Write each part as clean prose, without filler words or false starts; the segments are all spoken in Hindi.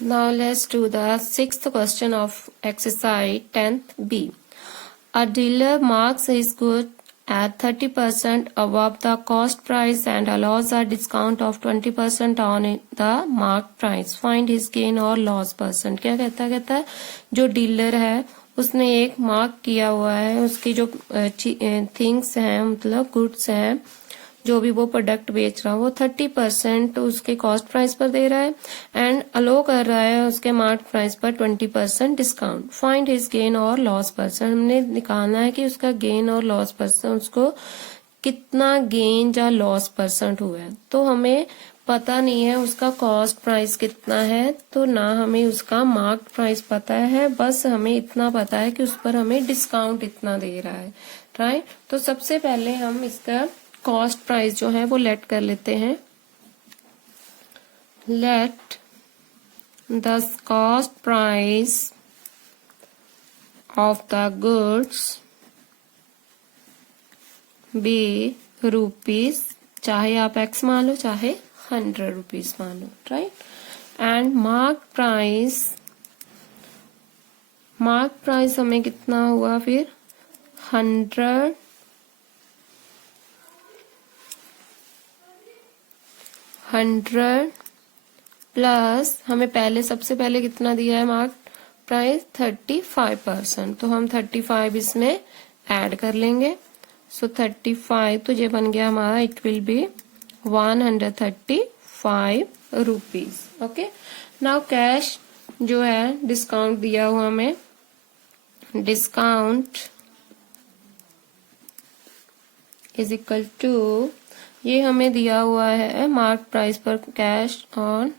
Now let's do the sixth question of exercise 10th B. A dealer marks his good at 30% above the cost price and allows a discount of 20% on the marked price. Find his gain or loss percent. क्या कहता है जो डीलर है उसने एक मार्क किया हुआ है, उसकी जो थिंग्स हैं मतलब गुड्स हैं, जो भी वो प्रोडक्ट बेच रहा है वो 30% उसके कॉस्ट प्राइस पर दे रहा है एंड अलो कर रहा है उसके मार्क प्राइस पर 20% डिस्काउंट. फाइंड हिज गेन और लॉस परसेंट. हमने निकालना है कि उसका गेन और लॉस परसेंट, उसको कितना गेन या लॉस परसेंट हुआ है. तो हमें पता नहीं है उसका कॉस्ट प्राइस कितना है, तो ना हमें उसका मार्क प्राइस पता है, बस हमें इतना पता है कि उस पर हमें डिस्काउंट इतना दे रहा है. राइट. तो सबसे पहले हम इसका कॉस्ट प्राइस जो है वो लेट कर लेते हैं. Let the cost price of the goods be rupees, चाहे आप एक्स मान लो चाहे 100 रुपीज मान लो. राइट. एंड मार्क प्राइस हमें कितना हुआ फिर 100 प्लस हमें पहले सबसे पहले कितना दिया है मार्क प्राइस 35%, तो हम 35 इसमें ऐड कर लेंगे. सो 35 तो ये बन गया हमारा, it will B 135 rupees. Okay. Now cash जो है डिस्काउंट दिया हुआ हमें, डिस्काउंट इज इक्वल टू, ये हमें दिया हुआ है मार्क प्राइस पर cash on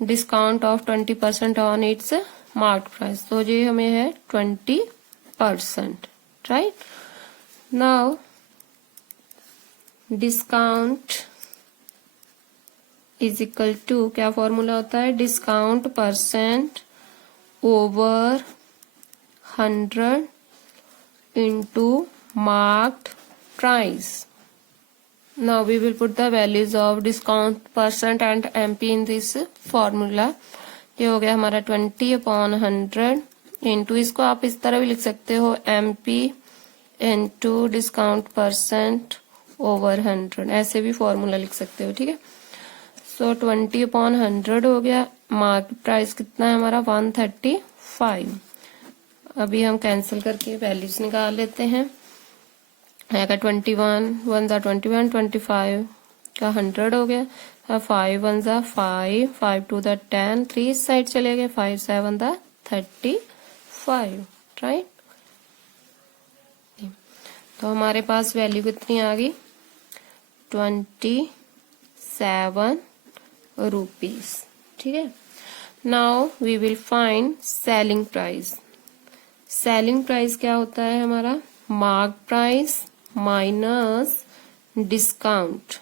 discount of 20% on its mark price, तो ये हमें है 20%. Right. Now discount is equal to, क्या फॉर्मूला होता है, discount percent over 100 into marked price. Now we will put the values of discount percent and MP in this formula. ये हो गया हमारा 20/100 इंटू, इसको आप इस तरह भी लिख सकते हो MP into discount percent over 100, ऐसे भी फॉर्मूला लिख सकते हो. ठीक है. सो 20/100 हो गया. मार्केट प्राइस कितना है हमारा 135. अभी हम कैंसिल करके वैल्यूज निकाल लेते हैं. आएगा 21 1 जा 21, 25 का 100 हो गया. 5 1 जा 5, 5 2 जा 10, 3 इस साइड चले गए, 5 7 जा 35. राइट. तो हमारे पास वैल्यू कितनी आ गई 27 रुपीज. ठीक है. Now we will find selling price. Selling price क्या होता है हमारा, मार्क प्राइस माइनस डिस्काउंट.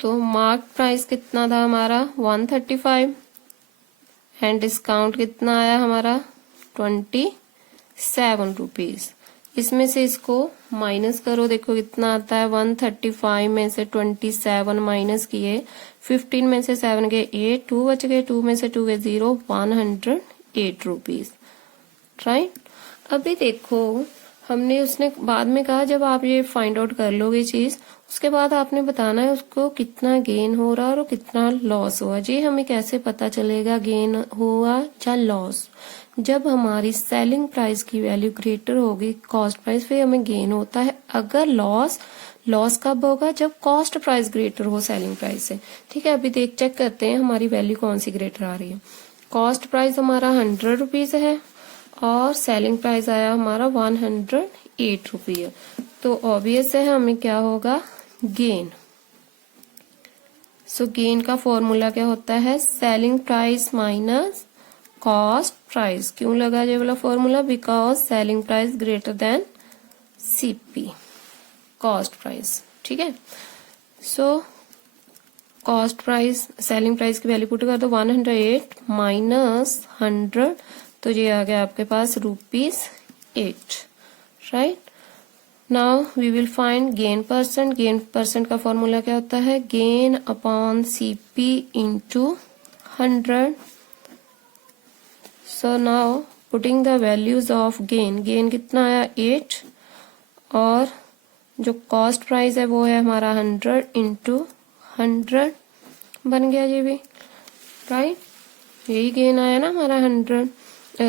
तो मार्क प्राइस कितना था हमारा 135 एंड डिस्काउंट कितना आया हमारा 27 रुपीज. इसमें से इसको माइनस करो, देखो कितना आता है. 135 में से 27 माइनस किए, 15 में से 7 गए 8, 2 बच गए, 2 में से 2 गए 0, 108 रुपीज. राइट. अभी देखो हमने उसने बाद में कहा जब आप ये फाइंड आउट कर लोगे चीज, उसके बाद आपने बताना है उसको कितना गेन हो रहा है और कितना लॉस हुआ. जी हमें कैसे पता चलेगा गेन हुआ या लॉस, जब हमारी सेलिंग प्राइस की वैल्यू ग्रेटर होगी कॉस्ट प्राइस, फिर हमें गेन होता है. अगर लॉस कब होगा, जब कॉस्ट प्राइस ग्रेटर हो सेलिंग प्राइस से. ठीक है. अभी चेक करते हैं हमारी वैल्यू कौन सी ग्रेटर आ रही है. कॉस्ट प्राइस हमारा 100 रुपीज है और सेलिंग प्राइस आया हमारा 108 रुपये. तो ऑब्वियस है हमें क्या होगा गेन. सो गेन का फॉर्मूला क्या होता है, selling price minus cost price. क्यों लगा ये वाला formula, because selling price greater then CP cost price. ठीक है. So cost price selling price की वैल्यू पुट कर दो 108 माइनस 100, तो ये आ गया आपके पास ₹8. Right. Now we will find gain percent. Gain percent का फॉर्मूला क्या होता है? Gain upon CP into 100। So now putting the values of gain, gain कितना आया 8, और जो कॉस्ट प्राइस है वो है हमारा 100 इंटू 100 बन गया ये भी, राइट। यही गेन आया ना हमारा 100,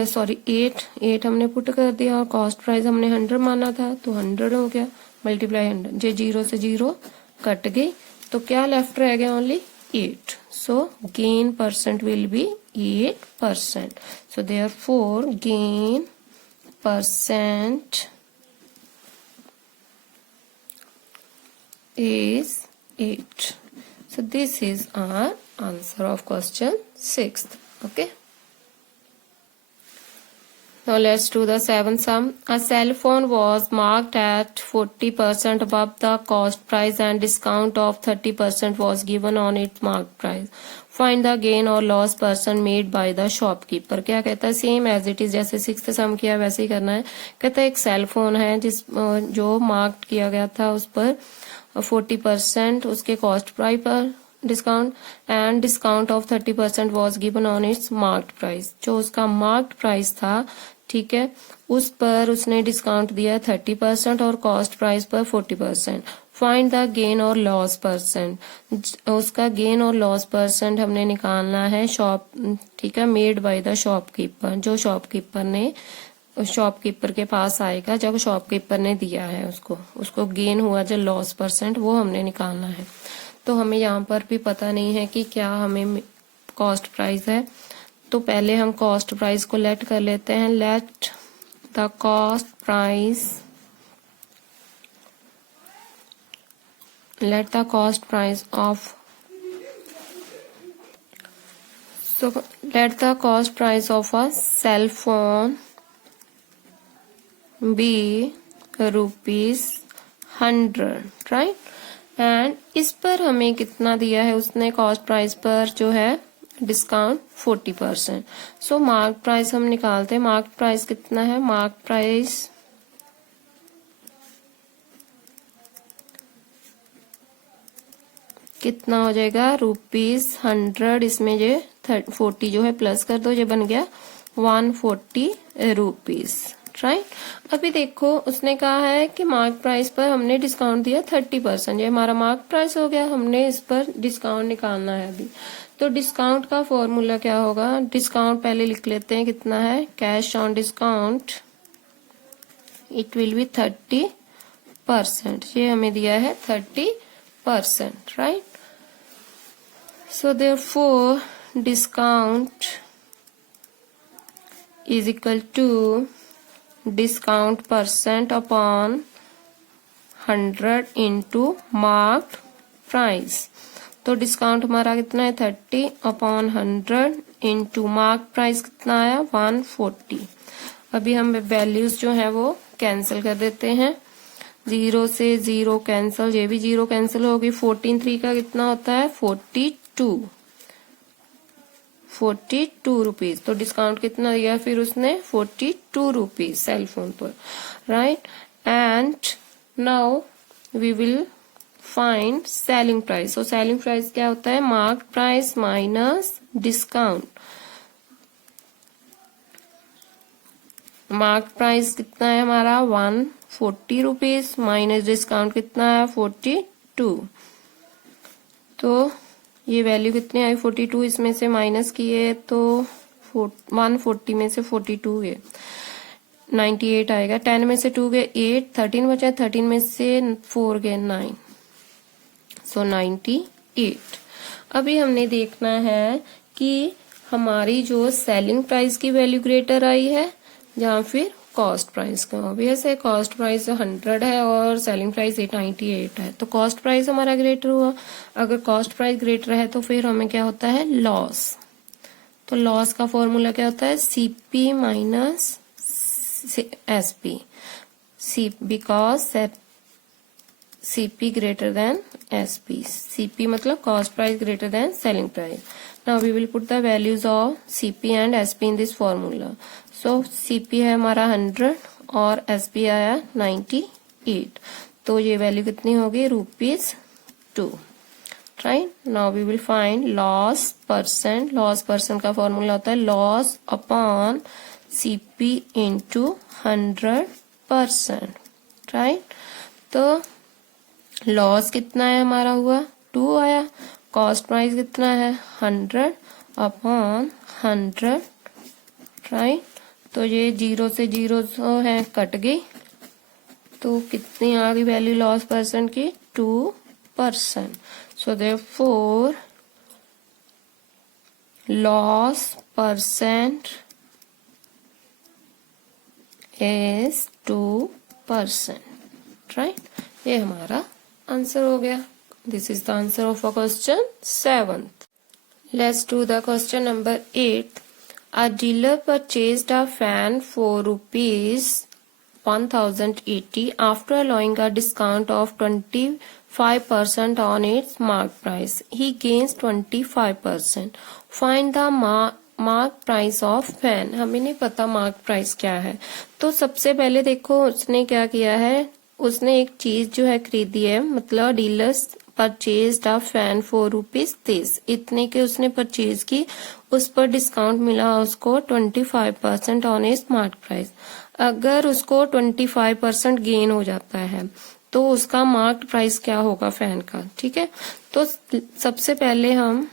सॉरी 8 हमने पुट कर दिया और कॉस्ट प्राइस हमने 100 माना था तो 100 हो गया, मल्टीप्लाई 100, जे 0 से 0 कट गई तो क्या लेफ्ट रह गया? Only 8। So gain percent will be 8%। So therefore gain percent is 8. So this is our answer of question 6th. Okay. Now let's do the 7th sum. A cell phone was marked at 40% above the cost price and discount of 30% was given on its marked price. Find the gain or loss percent made by the shopkeeper. क्या कहता है? सेम एज इट इज जैसे 6th सम किया वैसे ही करना है। कहता है एक सेल फोन है जिस जो मार्क्ड किया गया था उस पर 40% उसके कॉस्ट प्राइस पर discount and discount of 30% was given on it's marked price. जो उसका मार्क्ड प्राइस था, ठीक है, उस पर उसने डिस्काउंट दिया 30% और कॉस्ट प्राइस पर 40%। फाइंड द गेन और लॉस परसेंट। उसका गेन और लॉस परसेंट हमने निकालना है शॉप, ठीक है, मेड बाय द शॉपकीपर। जो शॉपकीपर के पास आएगा जब शॉपकीपर ने दिया है उसको गेन हुआ जो लॉस परसेंट वो हमने निकालना है। तो हमें यहाँ पर भी पता नहीं है कि क्या हमें कॉस्ट प्राइस है, तो पहले हम कॉस्ट प्राइस को लेट कर लेते हैं। Let the cost price of a cell phone be ₹100, right. And इस पर हमें कितना दिया है उसने? कॉस्ट प्राइस पर जो है डिस्काउंट 40%। सो मार्क प्राइस हम निकालते हैं। मार्क प्राइस कितना है? मार्क प्राइस कितना हो जाएगा? ₹100, इसमें ये 40 जो है प्लस कर दो, ये बन गया 140 रुपीज, राइट। अभी देखो उसने कहा है कि मार्क प्राइस पर हमने डिस्काउंट दिया 30%, ये हमारा मार्क प्राइस हो गया, हमने इस पर डिस्काउंट निकालना है अभी। तो डिस्काउंट का फॉर्मूला क्या होगा? डिस्काउंट पहले लिख लेते हैं कितना है। Cash on discount it will be 30%, ये हमें दिया है 30%, right. So therefore discount is equal to discount percent upon 100 into marked price. तो डिस्काउंट हमारा कितना है? 30 अपॉन 100 इंटू मार्क प्राइस कितना आया? 140। अभी हम वैल्यूज जो है वो कैंसिल कर देते हैं। 0 से 0 कैंसिल, ये भी 0 कैंसिल होगी। 14 3 का कितना होता है? 42 रुपीज। तो डिस्काउंट कितना दिया फिर उसने? 42 रुपीज सेल फोन पर, right. And now we will find selling price. So selling price क्या होता है? Mark price minus discount. Mark price कितना है हमारा? 140 रुपीज माइनस डिस्काउंट कितना है? 42। तो ये वैल्यू कितनी आई? 42। इसमें से माइनस किए तो 140 में से 42 गए 98 आएगा। 10 में से 2 गए 8, 13 बचा। 13 में से 4 गए 9, सो 98। अभी हमने देखना है कि हमारी जो सेलिंग प्राइस की वैल्यू ग्रेटर आई है या फिर कॉस्ट प्राइस का। ऑब्वियस है कॉस्ट प्राइस 100 है और सेलिंग प्राइस 98 है, तो कॉस्ट प्राइस हमारा ग्रेटर हुआ। अगर कॉस्ट प्राइस ग्रेटर है तो फिर हमें क्या होता है? लॉस। तो लॉस का फॉर्मूला क्या होता है? CP minus SP, because CP greater than SP. CP मतलब cost price greater than selling price. Now we will put the values of CP and SP in this formula. So CP है हमारा 100 और एसपी आया 98। 8, तो ये वैल्यू कितनी होगी ₹2, right. Now we will find loss percent. Loss percent का फॉर्मूला होता है loss upon CP into 100%, right. तो लॉस कितना है हमारा हुआ 2 आया, कॉस्ट प्राइस कितना है 100 अपॉन 100, राइट। तो ये 0 से 0 है कट गई, तो कितनी आ गई वैल्यू लॉस परसेंट की 2%। So therefore loss percent is 2%, right. ये हमारा आंसर हो गया। This is the answer of a question 7th. Let's do the question number 8. A dealer purchased a fan for rupees 1080 after allowing a discount of 25% on its mark price. He gains 25%. Find the mark price of fan. हमें नहीं पता मार्क प्राइस क्या है, तो सबसे पहले देखो उसने क्या किया है, उसने एक चीज जो है खरीदी है, मतलब dealers purchase a fan for ₹30, इतने के उसने परचेज की, उस पर डिस्काउंट मिला उसको 25% ऑन इज मार्क प्राइस। अगर उसको 25% गेन हो जाता है तो उसका मार्क प्राइस क्या होगा फैन का, ठीक है। तो सबसे पहले हम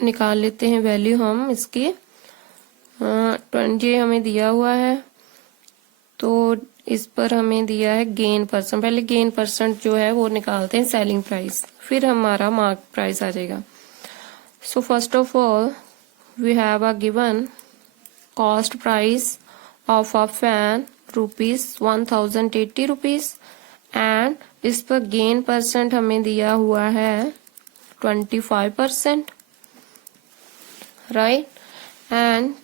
निकाल लेते हैं वैल्यू हम इसकी। 20 हमें दिया हुआ है, तो इस पर हमें दिया है गेन परसेंट। पहले गेन परसेंट जो है वो निकालते हैं सेलिंग प्राइस, फिर हमारा मार्क प्राइस आ जाएगा। So first of all we have a given cost price of a fan ₹1080 and इस पर गेन परसेंट हमें दिया हुआ है 25%, right? And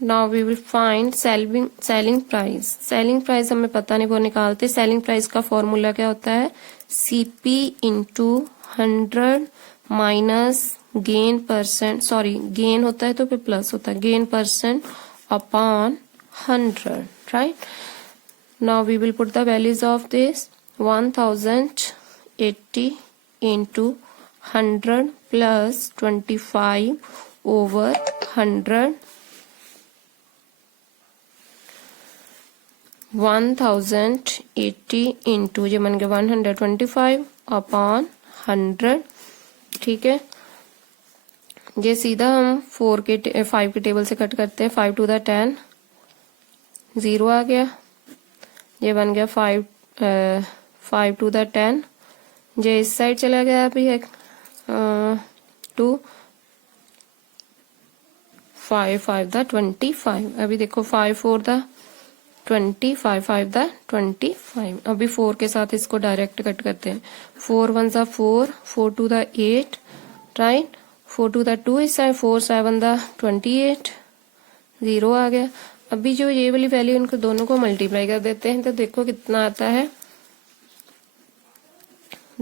now we will find selling price. Selling price हमें पता नहीं, वो निकालते। selling price का फॉर्मूला क्या होता है CP into 100 minus gain percent, sorry gain होता है तो फिर प्लस होता है, gain percent upon 100, right? Now we will put the values of this 1080 into 100 plus 25 over 100, 1080 into ये बन गया 125 अपॉन 100, ठीक है। ये सीधा हम 5 के टेबल से कट करते हैं। 5 to the 10 0 आ गया, ये बन गया 5 to the 10, ये इस साइड चला गया अभी है 2 5 the 25। अभी देखो 5 4 the 20, 5 the 25। अभी 4 के साथ इसको डायरेक्ट कट करते हैं। 4 1 the 4, 4 2 the 8, राइट। 4 2 the 2 इस साइड, 4 7 the 28, 0 आ गया। अभी जो ये वाली वैल्यू इनको दोनों को मल्टीप्लाई कर देते हैं, तो देखो कितना आता है।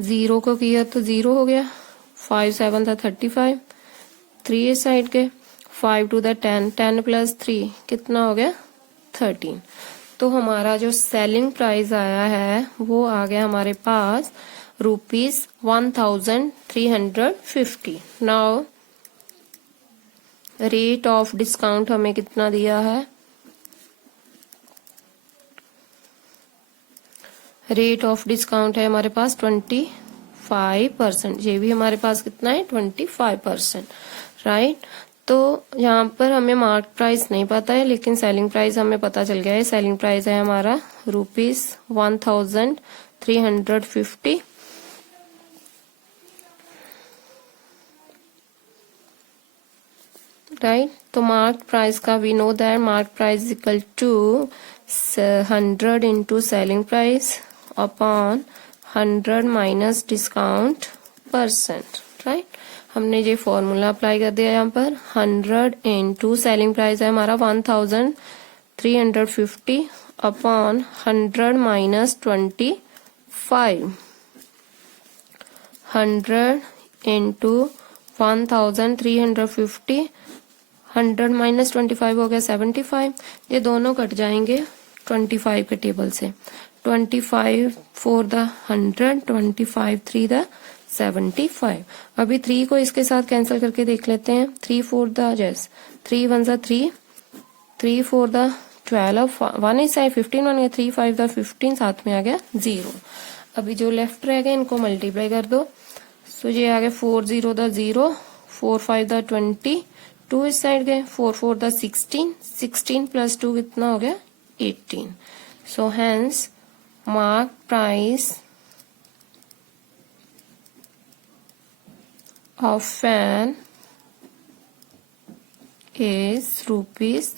0 को किया तो 0 हो गया, 5 7 the 35, 3 इस साइड के, 5 to the 10, 10 plus 3 कितना हो गया 13। तो हमारा जो सेलिंग प्राइस आया है वो आ गया हमारे पास ₹1350। नाउ रेट ऑफ डिस्काउंट हमें कितना दिया है, रेट ऑफ डिस्काउंट है हमारे पास 25%। ये भी हमारे पास कितना है 25%, राइट। तो यहाँ पर हमें मार्क प्राइस नहीं पता है, लेकिन सेलिंग प्राइस हमें पता चल गया है। सेलिंग प्राइस है हमारा ₹1350, राइट। तो मार्क प्राइस का we know that mark price equal to 100 into selling price upon 100 minus discount percent, right. हमने ये फॉर्मूला अप्लाई कर दिया यहाँ पर। 100 इंटू सेलिंग प्राइस है हमारा 1350 अपॉन 100 माइनस 25, 100 इंटू 1350, 100 माइनस 25 हो गया 75। ये दोनों कट जाएंगे 25 के टेबल से, 25 4 द 100, 25 3 द 75। अभी 3 को इसके साथ कैंसिल करके देख लेते हैं। 3 4 द जैस 3 1 द 3, 3 4 द 12, 1 इस साइड 15 बन गया, 3 5 द 15, साथ में आ गया 0। अभी जो लेफ्ट रह गए इनको मल्टीप्लाई कर दो। सो ये आ गया 4 0 द 0, 4 5 द 20, 2 इस साइड गए, 4 4 द 16, 16 प्लस 2 कितना हो गया 18। So hence mark price of fan is rupees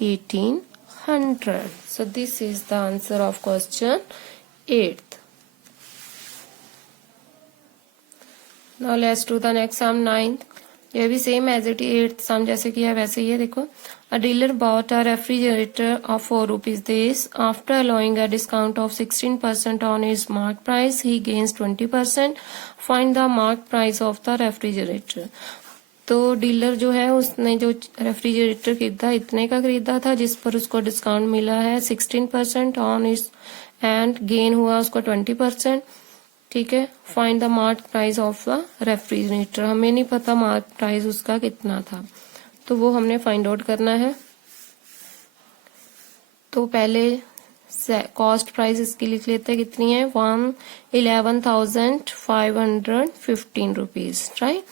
1800. So this is the answer of question 8th. Now let's do the next sum 9th. ये भी सेम एज इट 8th सम जैसे किया वैसे ही है। देखो, अ dealer bought a refrigerator of 4 rupees this. After allowing a discount of 16% on its mark price, he gains 20%. Find the mark price of the refrigerator. तो डीलर जो है उसने जो रेफ्रिजरेटर खरीदा इतने का खरीदा था, जिस पर उसको डिस्काउंट मिला है 16% ऑन इस, एंड गेन हुआ उसको 20%। ठीक है, find the mark price of the refrigerator. हमें नहीं पता मार्क प्राइस उसका कितना था, तो वो हमने फाइंड आउट करना है। तो पहले कॉस्ट प्राइस इसकी लिख लेते हैं, कितनी है 11,515 रुपीज, राइट।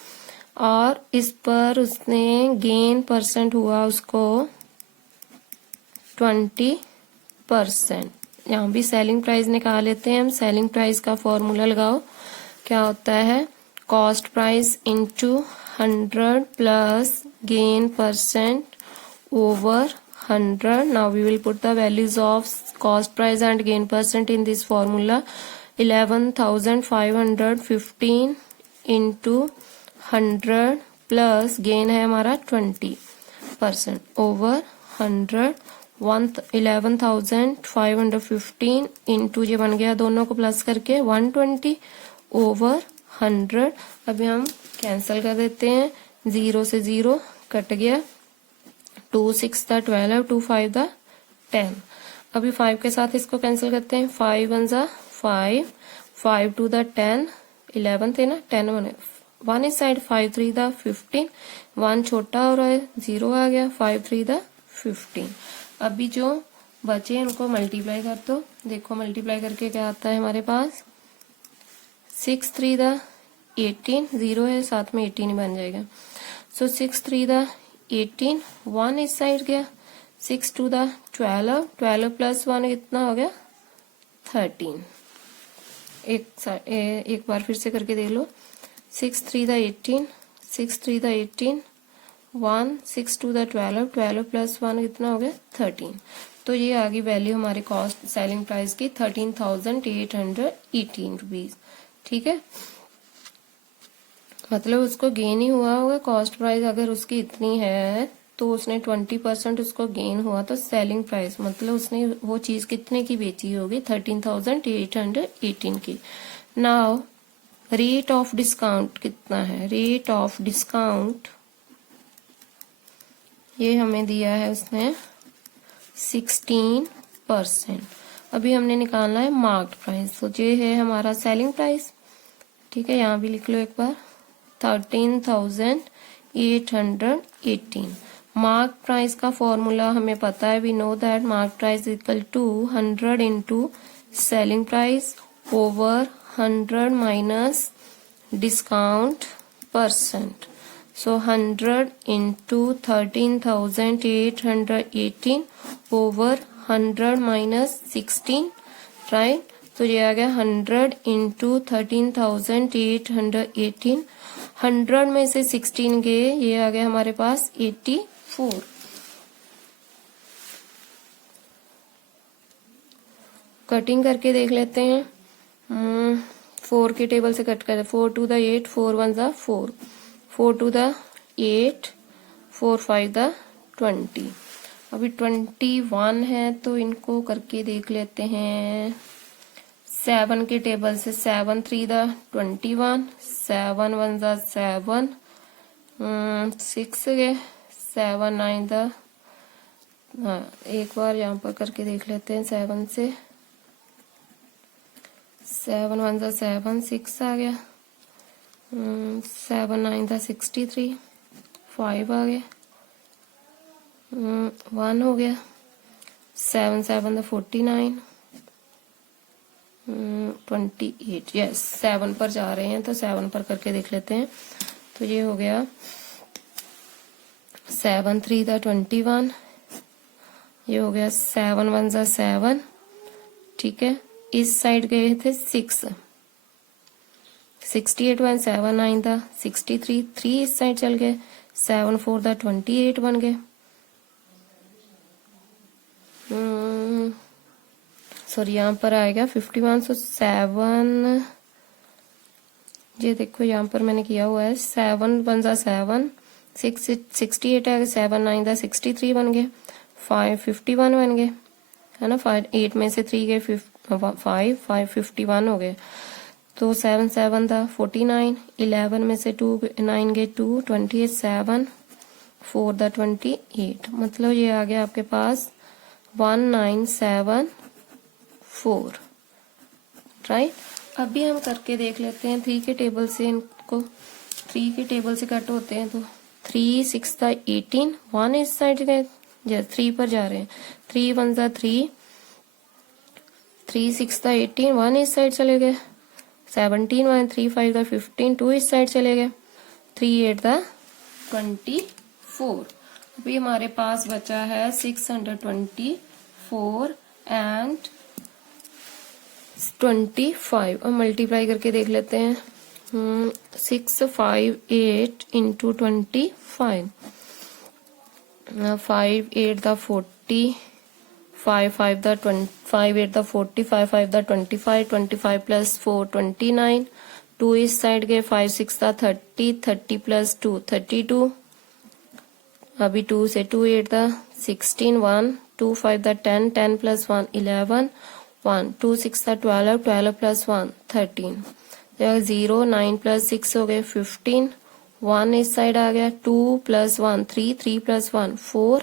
और इस पर उसने गेन परसेंट हुआ उसको 20%। यहाँ भी सेलिंग प्राइस निकाल लेते हैं हम। सेलिंग प्राइस का फॉर्मूला लगाओ, क्या होता है cost price into 100 plus gain percent over 100. Now we will put the values of cost price and gain percent in this formula. 11,515 into 100 plus gain है हमारा 20% ओवर 100, 11,515 इंटू ये बन गया दोनों को प्लस करके 120 ओवर 100। अभी हम कैंसिल कर देते हैं, 0 से 0 कट गया, 2 6 द 12, 2 5 द 10। अभी 5 के साथ इसको कैंसिल करते हैं, 5 1 ज़ा 5, 5 2 द 10, 11 थे ना, 10 बने, 1 इस साइड, 5 3 द 15, 1 छोटा हो रहा है 0 आ गया, 5 3 द 15। अभी जो बचे उनको मल्टीप्लाई कर दो। देखो मल्टीप्लाई करके क्या आता है हमारे पास, 6 3 द 18, 0 है साथ में 18 ही बन जाएगा। सो 6 3 द 18, 1 इस साइड गया, 6 2 द 12, 12 प्लस 1 कितना हो गया 13। एक बार फिर से करके देख लो, 6 3 द 18, 6 3 द 18, 1 6 2 द 12, 12 प्लस 1 कितना हो गया 13। तो ये आ गई वैल्यू हमारे कॉस्ट सेलिंग प्राइस की 13,818 रुपीज। ठीक है, मतलब उसको गेन ही हुआ होगा। कॉस्ट प्राइस अगर उसकी इतनी है तो उसने 20% उसको गेन हुआ, तो सेलिंग प्राइस मतलब उसने वो चीज कितने की बेची होगी 13,818 की। नाउ रेट ऑफ डिस्काउंट कितना है, रेट ऑफ डिस्काउंट ये हमें दिया है उसने 16%। अभी हमने निकालना है मार्क्ड प्राइस, तो ये है हमारा सेलिंग प्राइस। ठीक है, यहाँ भी लिख लो एक बार, 13,818। मार्क प्राइस का फॉर्मूला हमें पता है, we know that mark price equal to 100 into selling price over 100 minus discount percent. So 100 into 13,818 over 100 minus 16, right. तो ये आ गया 100 इंटू 13,818, 100 में से 16 गए, ये आ गया हमारे पास 84। कटिंग करके देख लेते हैं, 4 के टेबल से कट कर, 4 2 द 8, 4 1 ज़ा 4, 4 2 द 8, 4 5 द 20। अभी 21 है तो इनको करके देख लेते हैं 7 के टेबल से, 7 3 द 21, 7 1 ज़ा 7, 6 गए, 7 9 द हाँ, एक बार यहाँ पर करके देख लेते हैं 7 से। 7 1 ज़ा 7, 6 आ गया। 7 9 ज़ा 63, 5 आ गया। 1 हो गया। 7 7 ज़ा 49, 28। यस, 7 पर जा रहे हैं तो 7 पर करके देख लेते हैं। तो ये हो गया 7 3 ज़ा 21, ये हो गया 7 1 ज़ा 7। ठीक है, इस साइड गए थे 6, 68 1 7 9 था 63, 3 इस साइड चल गए, 7 4 दा 28 बन गए। सॉरी, यहाँ पर आएगा 51, सो 7, ये देखो यहाँ पर मैंने किया हुआ है 7 1 ज़ा 7, 6 68 आएगा, 7 9 दा 63 बन गए, 5 51 बन गए, है ना। 5 8 में से 3 गए, 5 51 हो गए। तो 7 7 था 49, 11 में से 2 9 गए 2, 28, 7 4 दा 28, मतलब ये आ गया आपके पास 1974, राइट। अभी हम करके देख लेते हैं 3 के टेबल से इनको। 3 के टेबल से कट होते हैं तो 3 6 था 18, 1 इस साइड गए, 3 पर जा रहे हैं। 3 1 था 3, 3 6 था 18, 1 इस साइड चले गए। 17 1 3 5 था 15, 2 इस साइड चले गए। 3 8 था 24। अभी हमारे पास बचा है 624 एंड 25। अब मल्टीप्लाई करके देख लेते हैं। 658 इंटू 25, 5 8 दा 40, 5 5 दा 20, 5 8 दा 40, 5 5 दा 25, 25 प्लस 4 29, 2 इस साइड गए, 5 6 दा 30, 30 प्लस 2 32, अभी 2 से 2 8 दा 16, 1 2 5 दा 10, 10 प्लस 1 11, 1 2 6 दा 12, 12 प्लस 1 13, 0 9 प्लस 6 हो गए 15, 1 इस साइड आ गया, 2 प्लस 1 3, 3 प्लस 1 4,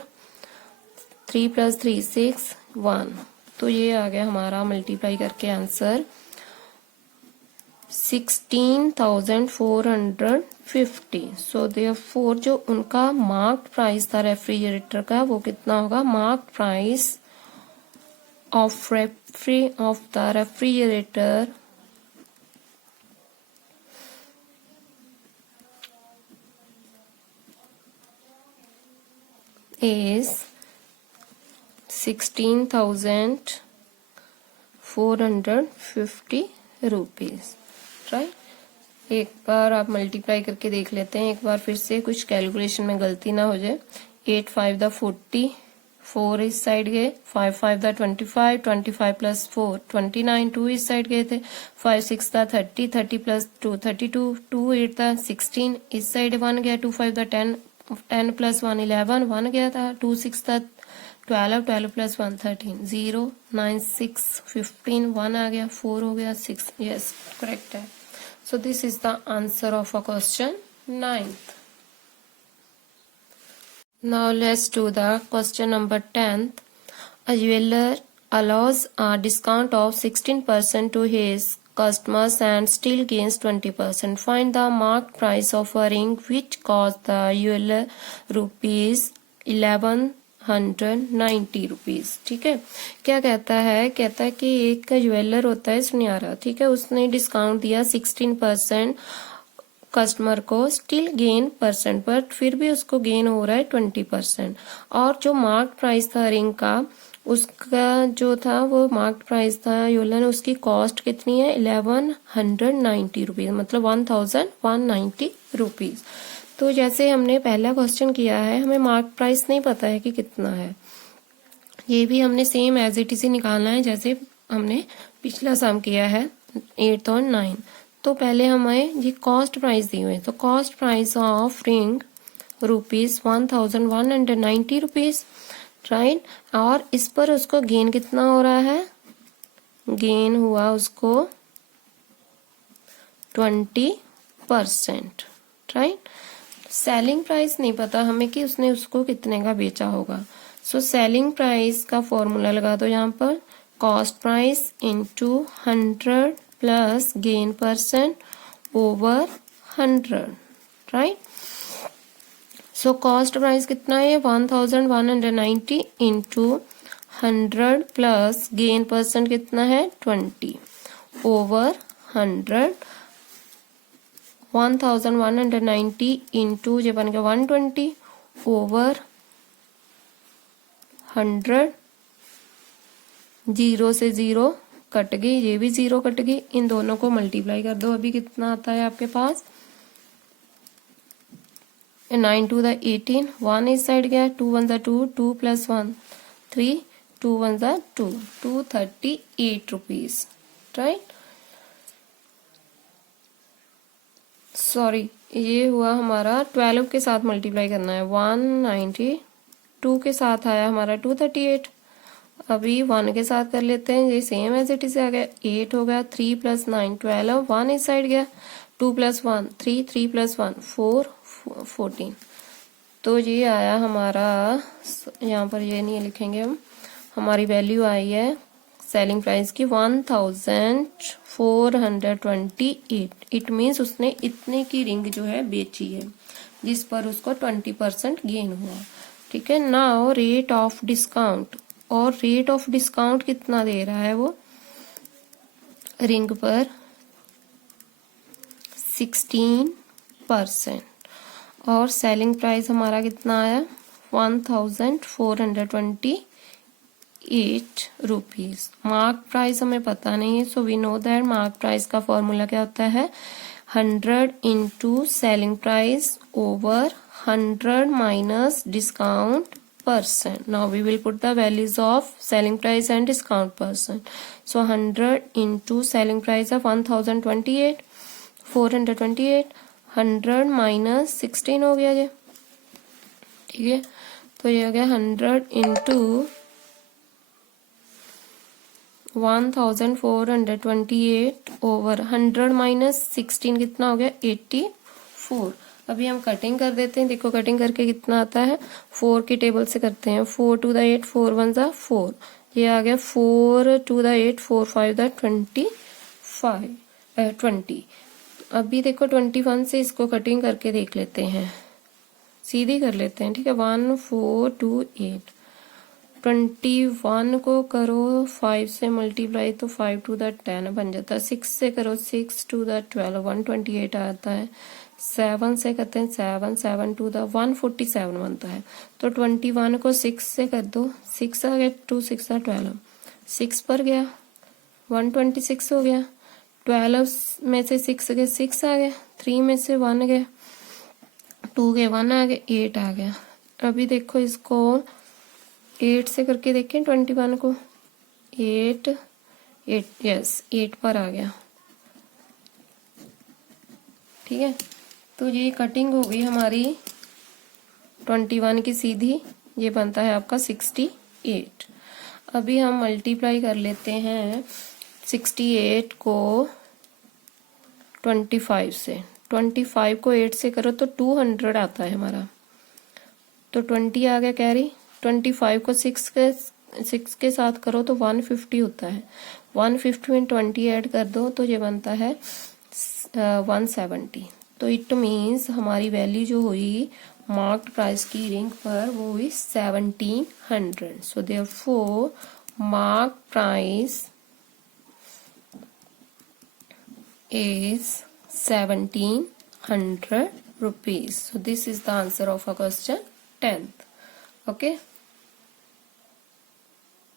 3 प्लस 3 6 1। तो ये आ गया हमारा मल्टीप्लाई करके आंसर 16,450। सो देयरफॉर जो उनका मार्क्ड प्राइस था रेफ्रिजरेटर का, वो कितना होगा? Marked price of the refrigerator is 16,450 rupees, right. एक बार आप मल्टीप्लाई करके देख लेते हैं एक बार फिर से, कुछ कैलकुलेशन में गलती ना हो जाए। 8 5 दा 40, 4 इस साइड गए, 5 5 दा 25, 25 प्लस 4 29, 2 इस साइड गए थे, 5 6 दा 30, 30 प्लस 2 32, 2 8 दा 16 इस साइड 1 गया, 2 5 दा 10, 10 प्लस 1 11, 1 गया था, 2 6 दा 12, 12 प्लस 1 13, 0 9 6 15, 1 आ गया, 4 हो गया 6। यस, करेक्ट है। So this is the answer of a question 9th. Now let's do the question number 10th. A jeweler allows a discount of 16% to his customers and still gains 20%. Find the marked price of a ring which cost the jeweler rupees 1190 rupees. ठीक है, क्या कहता है? कहता है कि एक ज्वेलर होता है सुनियारा, ठीक है, उसने डिस्काउंट दिया 16% कस्टमर को, स्टिल गेन परसेंट, बट फिर भी उसको गेन हो रहा है 20%। और जो मार्क प्राइस था रिंग का, उसका जो था वो मार्क प्राइस था ज्वेलर ने, उसकी कॉस्ट कितनी है? 1190 रुपीज, मतलब 1190 रुपीज। तो जैसे हमने पहला क्वेश्चन किया है, हमें मार्क प्राइस नहीं पता है कि कितना है, ये भी हमने सेम एज इट इज ही निकालना है जैसे हमने पिछला सम किया है 8 और 9। तो पहले हमें ये कॉस्ट प्राइस दी हुई है, तो cost price of ring rupees 1190 rupees, right. और इस पर उसको गेन कितना हो रहा है? गेन हुआ उसको 20%, राइट। सेलिंग प्राइस नहीं पता हमें कि उसने उसको कितने का बेचा होगा। सो सेलिंग प्राइस का फॉर्मूला लगा दो यहाँ पर, cost price into 100 plus gain percent over 100, right. So cost price कितना है 1190 इंटू 100 प्लस गेन परसेंट कितना है 20 ओवर 100। 1190 इंटू ये बन गया 120 ओवर 100। जीरो से जीरो कट गई, ये भी जीरो कट गई, इन दोनों को मल्टीप्लाई कर दो। अभी कितना आता है आपके पास 9 टू द 18, 1 इस साइड गया, 2 1 the 2, 2 plus 1 3, 2 1 the 2, 238 rupees, right. Sorry, ये हुआ हमारा 12 के साथ मल्टीप्लाई करना है, 192 के साथ आया हमारा 238। अभी 1 के साथ कर लेते हैं, ये सेम एज इट इज आ गया, 8 हो गया, 3 प्लस 9 12, 1 इस साइड गया, 2 प्लस 1 3, 3 प्लस 1 4, 14। तो ये आया हमारा, यहाँ पर ये नहीं लिखेंगे हम, हमारी वैल्यू आई है सेलिंग प्राइस की 1428। इट मीन्स उसने इतने की रिंग जो है बेची है जिस पर उसको 20% गेन हुआ, ठीक है। नाउ रेट ऑफ डिस्काउंट, और रेट ऑफ डिस्काउंट कितना दे रहा है वो रिंग पर 16%, और सेलिंग प्राइस हमारा कितना आया 1428 रुपीज। मार्क प्राइस हमें पता नहीं है, so we know that mark price का फॉर्मूला क्या होता है 100 into selling price over 100 minus discount percent. Now we will put the values of selling price and discount percent. So 100 into selling price of 1028, 428, 100 minus 16 हो गया ये, ठीक है। तो ये हो गया 100 into 1428 over 100 minus 16 कितना हो गया 84। अभी हम कटिंग कर देते हैं, देखो कटिंग करके कितना आता है, 4 की टेबल से करते हैं, 4 टू द 8, 4 1 ज़ा 4, ये आ गया 4 टू द 8, 4 5 द 20। अभी देखो 21 से इसको कटिंग करके देख लेते हैं, सीधी कर लेते हैं, ठीक है। 1 4 2 8, 21 को करो 5 से मल्टीप्लाई तो 5 टू द 10 बन जाता है, 6 से करो 6 टू द 12, 128 आता है, 7 से करते हैं 7, 7 टू द 147 बनता है। तो 21 को 6 से कर दो, 6 आ गया, 2 6 12, 6 पर गया 126 हो गया, 12 में से 6 गए 6 आ गया, 3 में से 1 गया, 2 के 1 आ गया, 8 आ गया। अभी देखो इसको 8 से करके देखें 21 को, 8 यस 8 पर आ गया, ठीक है। तो ये कटिंग हो गई हमारी 21 की सीधी, ये बनता है आपका 68। अभी हम मल्टीप्लाई कर लेते हैं 68 को 25 से, 25 को 8 से करो तो 200 आता है हमारा, तो 20 आ गया कैरी। 25 को 6 के साथ करो तो 150 होता है, 150 में 20 ऐड कर दो तो ये बनता है 170। तो इट मीन्स हमारी वैल्यू जो हुई मार्क्ड प्राइस की रिंग पर वो हुई 1700। So therefore mark price is 1700 rupees. So this is the answer of our question 10th. Okay.